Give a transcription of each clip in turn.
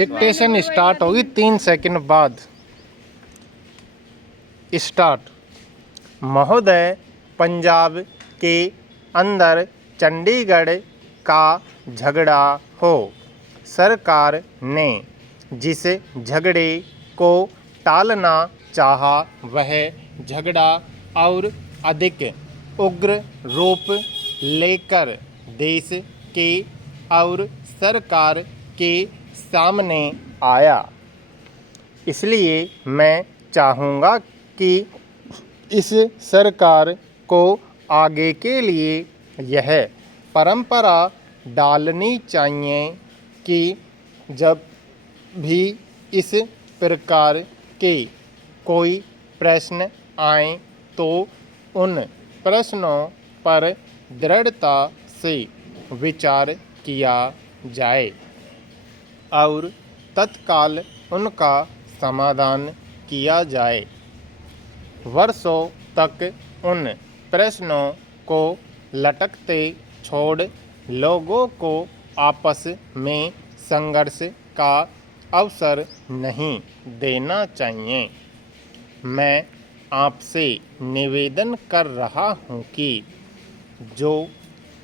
Dictation start होगी 3 second बाद। Start. महोदय, पंजाब के अंदर चंडीगढ़ का झगड़ा हो। सरकार ने जिस झगड़े को टालना चाहा वह झगड़ा और अधिक उग्र रूप लेकर देश के और सरकार के सामने आया। इसलिए मैं चाहूँगा कि इस सरकार को आगे के लिए यह परंपरा डालनी चाहिए कि जब भी इस प्रकार के कोई प्रश्न आए तो उन प्रश्नों पर दृढ़ता से विचार किया जाए और तत्काल उनका समाधान किया जाए। वर्षों तक उन प्रश्नों को लटकते छोड़ लोगों को आपस में संघर्ष का अवसर नहीं देना चाहिए। मैं आपसे निवेदन कर रहा हूँ कि जो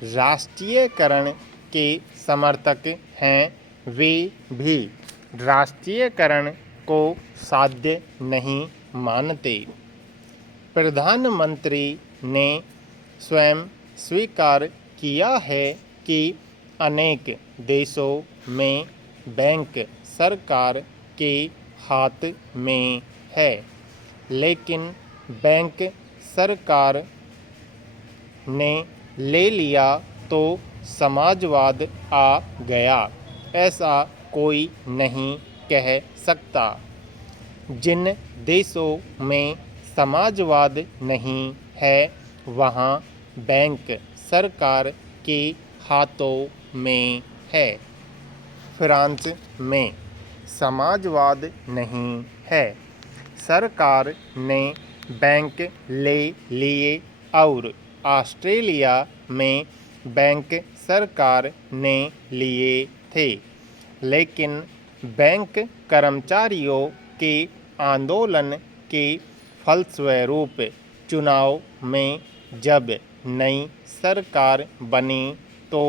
राष्ट्रीयकरण के समर्थक हैं वे भी राष्ट्रीयकरण को साध्य नहीं मानते। प्रधानमंत्री ने स्वयं स्वीकार किया है कि अनेक देशों में बैंक सरकार के हाथ में है, लेकिन बैंक सरकार ने ले लिया तो समाजवाद आ गया, ऐसा कोई नहीं कह सकता। जिन देशों में समाजवाद नहीं है वहाँ बैंक सरकार के हाथों में है। फ्रांस में समाजवाद नहीं है, सरकार ने बैंक ले लिए और ऑस्ट्रेलिया में बैंक सरकार ने लिए थे, लेकिन बैंक कर्मचारियों के आंदोलन के फलस्वरूप चुनाव में जब नई सरकार बनी तो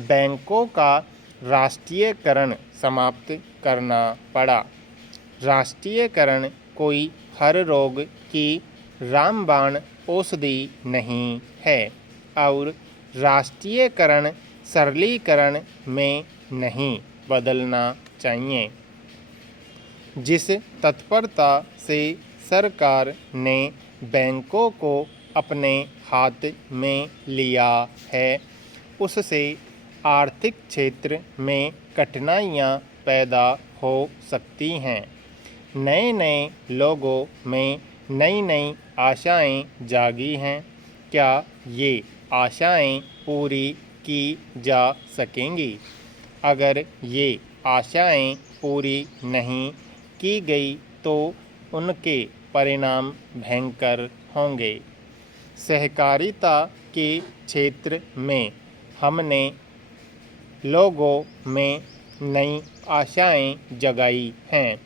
बैंकों का राष्ट्रीयकरण समाप्त करना पड़ा। राष्ट्रीयकरण कोई हर रोग की रामबाण औषधि नहीं है और राष्ट्रीयकरण सरलीकरण में नहीं बदलना चाहिए। जिस तत्परता से सरकार ने बैंकों को अपने हाथ में लिया है उससे आर्थिक क्षेत्र में कठिनाइयाँ पैदा हो सकती हैं। नए नए लोगों में नई नई आशाएं जागी हैं। क्या ये आशाएं पूरी की जा सकेंगी? अगर ये आशाएं पूरी नहीं की गई तो उनके परिणाम भयंकर होंगे। सहकारिता के क्षेत्र में हमने लोगों में नई आशाएं जगाई हैं।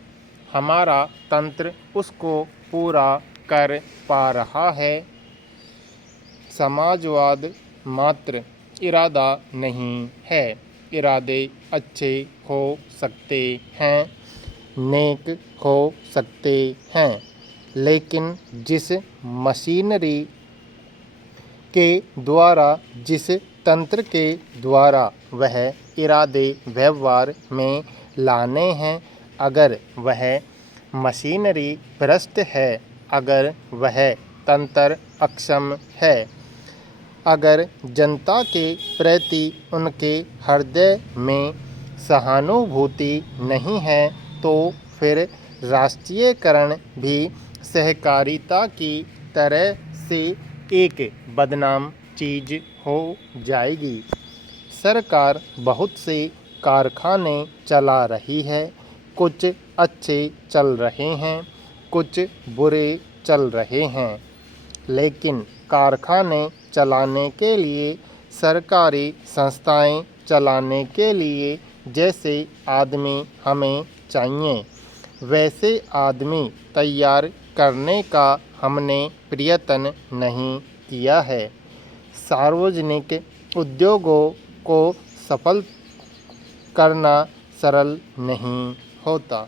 हमारा तंत्र उसको पूरा कर पा रहा है। समाजवाद मात्र इरादा नहीं है। इरादे अच्छे हो सकते हैं, नेक हो सकते हैं, लेकिन जिस मशीनरी के द्वारा, जिस तंत्र के द्वारा वह इरादे व्यवहार में लाने हैं, अगर वह मशीनरी भ्रष्ट है, अगर वह तंत्र अक्षम है, अगर जनता के प्रति उनके हृदय में सहानुभूति नहीं है तो फिर राष्ट्रीयकरण भी सहकारिता की तरह से एक बदनाम चीज़ हो जाएगी। सरकार बहुत से कारखाने चला रही है, कुछ अच्छे चल रहे हैं, कुछ बुरे चल रहे हैं, लेकिन कारखाने चलाने के लिए, सरकारी संस्थाएं चलाने के लिए जैसे आदमी हमें चाहिए वैसे आदमी तैयार करने का हमने प्रयत्न नहीं किया है। सार्वजनिक उद्योगों को सफल करना सरल नहीं होता।